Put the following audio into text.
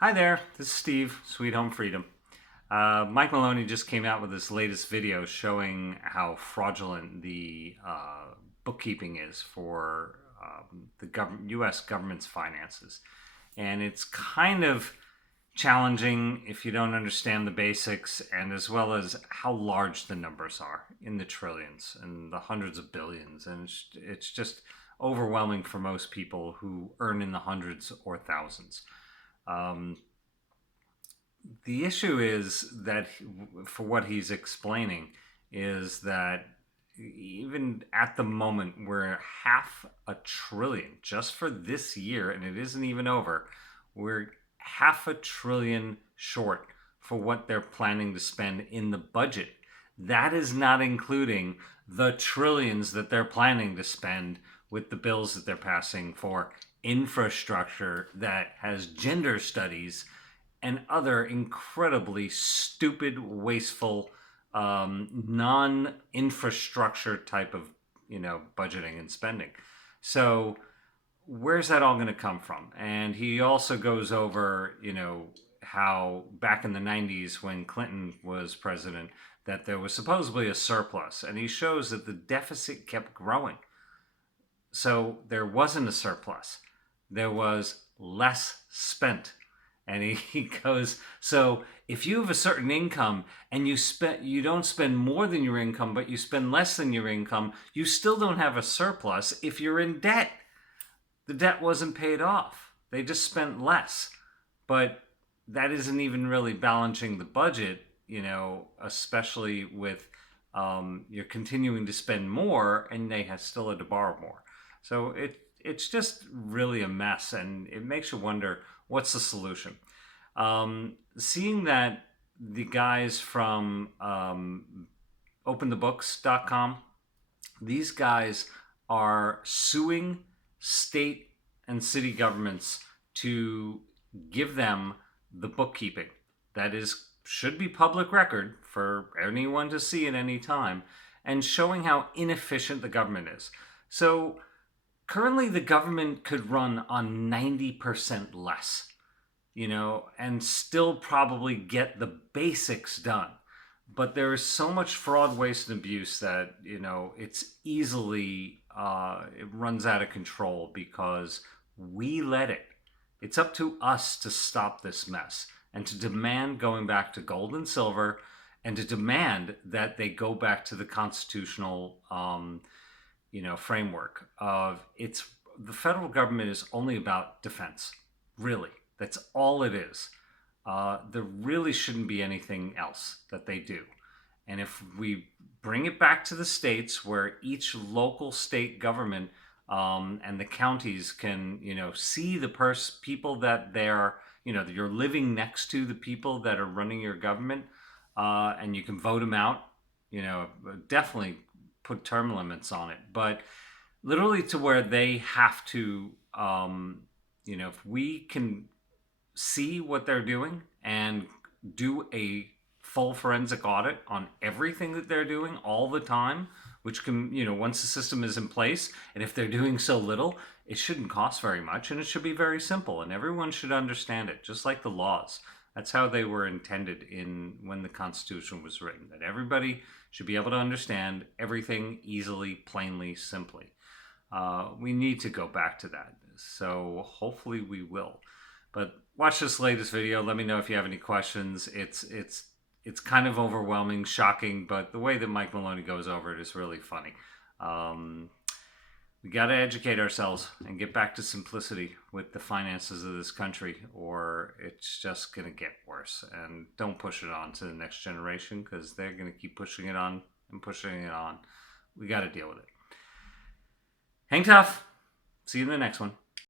Hi there, this is Steve, Sweet Home Freedom. Mike Maloney just came out with his latest video showing how fraudulent the bookkeeping is for the U.S. government's finances. And it's kind of challenging if you don't understand the basics, and as well as how large the numbers are in the trillions and the hundreds of billions. And it's just overwhelming for most people who earn in the hundreds or thousands. Um, the issue is that for what he's explaining is that even at the moment we're half a trillion just for this year, and it isn't even over. We're half a trillion short for what they're planning to spend in the budget. That is not including the trillions that they're planning to spend with the bills that they're passing for infrastructure that has gender studies and other incredibly stupid, wasteful, non-infrastructure type of budgeting and spending. So where's that all going to come from? And he also goes over how back in the 90s when Clinton was president that there was supposedly a surplus, and he shows that the deficit kept growing. So there wasn't a surplus, there was less spent. And he goes, so if you have a certain income and you don't spend more than your income, but you spend less than your income, you still don't have a surplus if you're in debt. The debt wasn't paid off. They just spent less. But that isn't even really balancing the budget, especially with you're continuing to spend more and they still had to borrow more. So it's just really a mess, and it makes you wonder, what's the solution? Seeing that the guys from openthebooks.com, these guys are suing state and city governments to give them the bookkeeping that should be public record for anyone to see at any time, and showing how inefficient the government is. So currently the government could run on 90% less, and still probably get the basics done. But there is so much fraud, waste, and abuse that, it's easily, it runs out of control because we let it. It's up to us to stop this mess and to demand going back to gold and silver, and to demand that they go back to the constitutional, framework of the federal government is only about defense, really. That's all it is. There really shouldn't be anything else that they do. And if we bring it back to the states, where each local state government and the counties can, see the people that they're, you're living next to, the people that are running your government, and you can vote them out, definitely put term limits on it. But literally to where they have to, if we can see what they're doing and do a full forensic audit on everything that they're doing all the time, which can, once the system is in place, and if they're doing so little, it shouldn't cost very much, and it should be very simple, and everyone should understand it, just like the laws. That's how they were intended when the Constitution was written, that everybody should be able to understand everything easily, plainly, simply. We need to go back to that. So hopefully we will. But watch this latest video. Let me know if you have any questions. It's kind of overwhelming, shocking, but the way that Mike Maloney goes over it is really funny. We got to educate ourselves and get back to simplicity with the finances of this country, or it's just going to get worse. And don't push it on to the next generation, because they're going to keep pushing it on and pushing it on. We got to deal with it. Hang tough. See you in the next one.